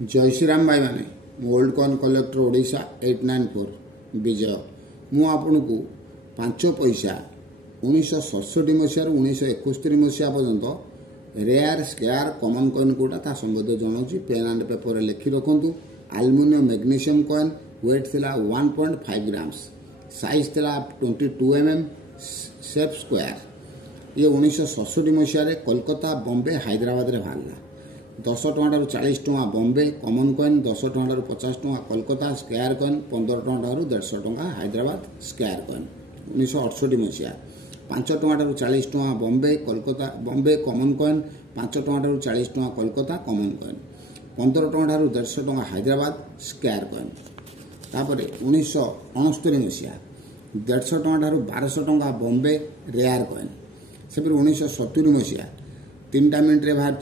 जय श्रीराम भाई मैंने ओल्ड कॉइन कलेक्टर ओडिशा 894 विजय मु आपन को 5 पैसा 1967 मसीह 1971 मसीहा पर्यंत रेयर स्केयर कॉमन कॉइन कोटा संबंध जनाऊँ पेन एंड पेपर लिखि रखु आलुमिनियम मैग्नीशियम कॉइन वेट थिला 1.5 ग्राम्स साइज थिला 22 mm शेप स्क्वायर ये 1967 मसीह कोलकाता बॉम्बे हैदराबाद रे बाहरला 10 टଙ୍କା 40 ଟଙ୍କା बॉम्बे कॉमन कॉइन 10 ଟଙ୍କା 50 ଟଙ୍କା कोलकाता स्केयर कॉइन 15 ଟଙ୍କା 150 ଟଙ୍କା हैदराबाद स्केयर कॉइन 1968 मसीहा 5 ଟଙ୍କା 40 ଟଙ୍କା बॉम्बे कोलकाता बॉम्बे कॉमन कॉइन 5 ଟଙ୍କା 40 ଟଙ୍କା कोलकाता कॉमन कॉइन 15 ଟଙ୍କା 150 ଟଙ୍କା हैदराबाद स्केयर कॉइन तापर 1969 मसीहा 150 ଟଙ୍କା 1200 ଟଙ୍କା बॉम्बे रेयर कॉइन से 1970 मसीहा 3टा मिनट रे बाहर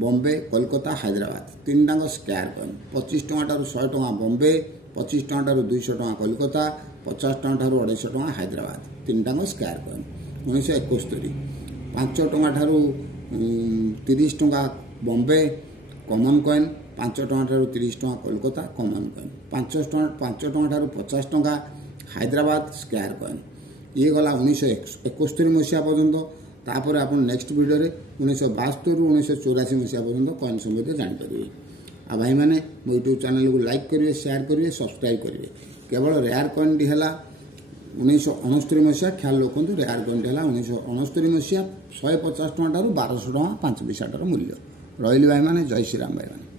बॉम्बे कोलकाता हैदराबाद 3टा स्केयर कॉइन 25 ଟଙ୍କା 100 ଟଙ୍କା बॉम्बे 25 ଟଙ୍କା 200 ଟଙ୍କା कोलकाता 50 ଟଙ୍କା 250 ଟଙ୍କା हैदराबाद 3टा स्केयर कॉइन 1971 5 ଟଙ୍କା 30 ଟଙ୍କା बॉम्बे कॉमन कॉइन 5 ଟଙ୍କା 30 ଟଙ୍କା कोलकाता कॉमन कॉइन 5 ଟଙ୍କା 50 ଟଙ୍କା हैदराबाद स्केयर कॉइन ये गला 1971 मसीहा पर्यंत तापर आप नेक्स्ट वीडियो 1972 रु 1984 मसीहा पर्यंत कॉइन संबंध जानीपर आ भाई मैंने मो यूट्यूब चैनल को लाइक करेंगे शेयर करेंगे सब्सक्राइब करेंगे केवल रेयर कॉइन टी है 1969 मसीहा ख्याल रखु रेयर कॉइन टी है 1969 मसीहा 150 ଟଙ୍କା 1200 ଟଙ୍କା 5 ପଇସାର मूल्य रही भाई मैंने जय श्रीराम भाई मैंने।